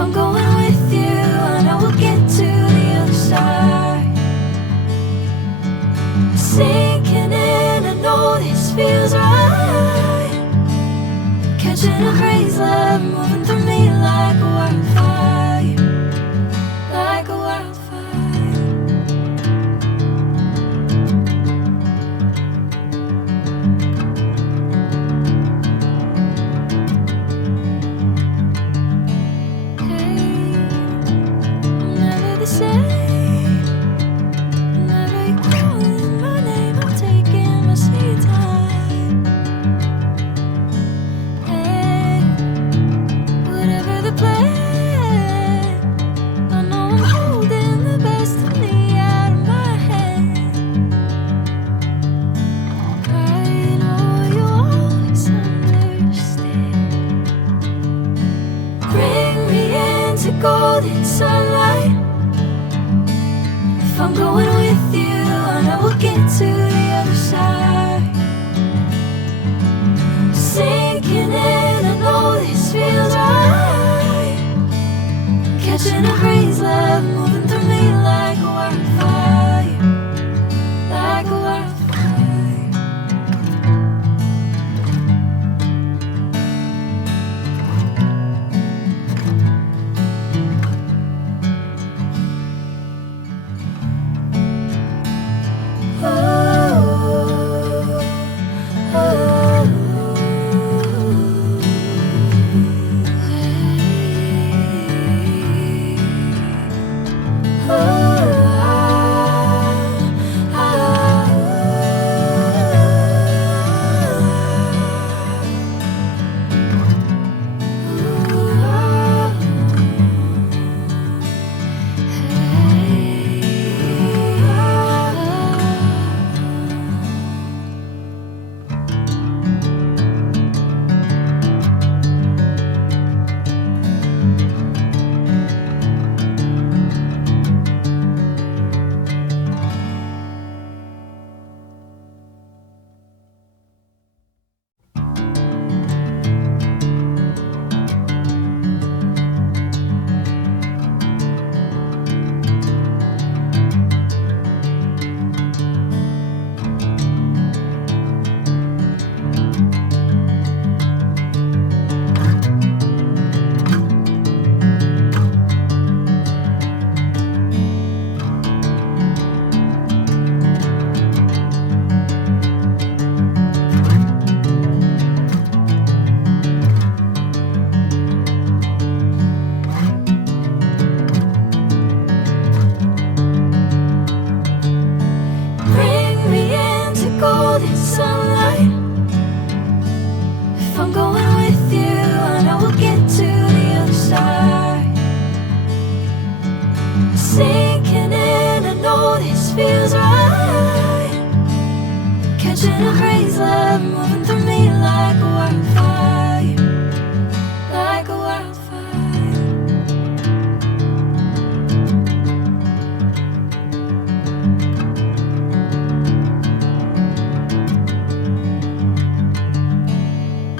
I'm going with you, I know we'll get to the other side. Sinking in, I know this feels right. Catching a crazy love, moving through me like a wildfire, like a wildfire. Golden sunlight. If I'm going with you, I know we'll get to the other side. Sinking in, I know this feels right. Catching a crazy love, moving through me like a wildfire, like a wildfire. Sinking in, I know this feels right. Catching a crazy love, moving through me like a wildfire, like a wildfire.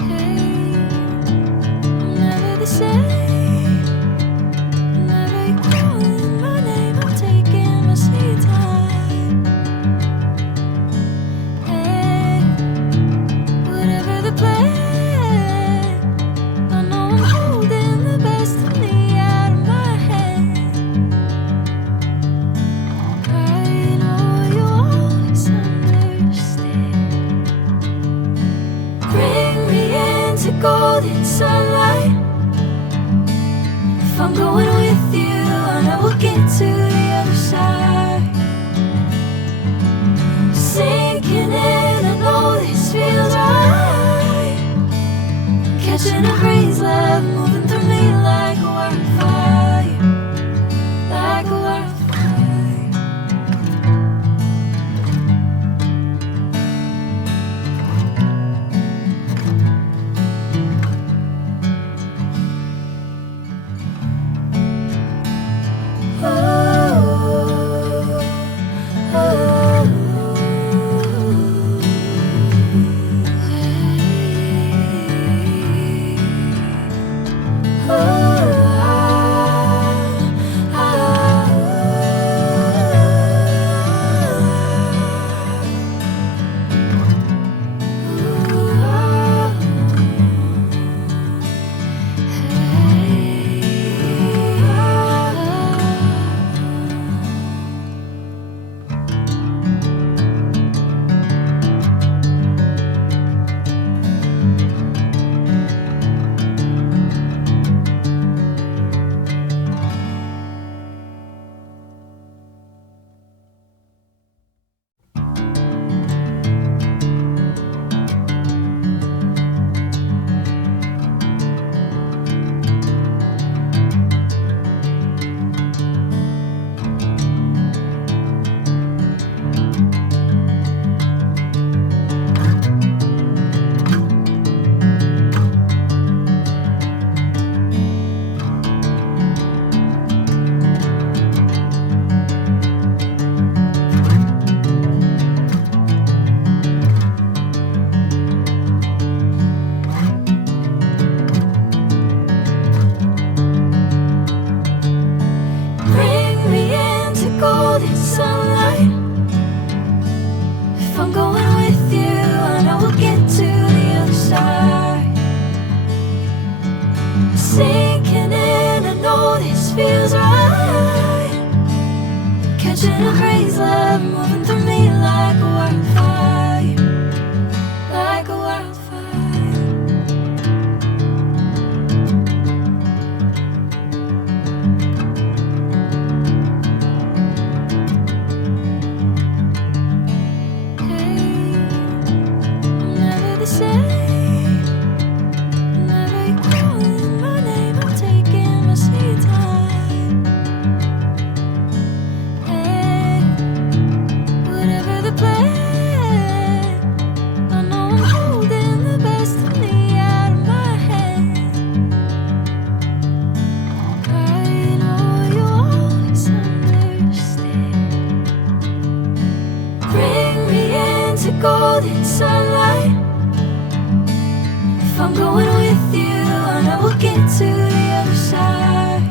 Hey, I'm never the same. Golden sunlight. If I'm going with you, I know we'll get to the other side. Sinking in, I know this feels right. Catching a crazy love, moving through me like a wildfire, like a wildfire. feels right. Catching a crazy love moving through me like a wildfire, like a wildfire. Hey, I'm never the same. Whenever you're calling my name, I'm taking my sweet time. Hey, whatever the plan, I know I'm holding the best of me out of my hand. I know you always understand. Bring me into golden sunlight. If I'm going with you, I know we'll get to the other side.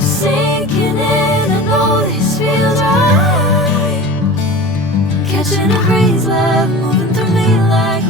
Sinking in, I know this feels right. Catching a crazy love moving through me like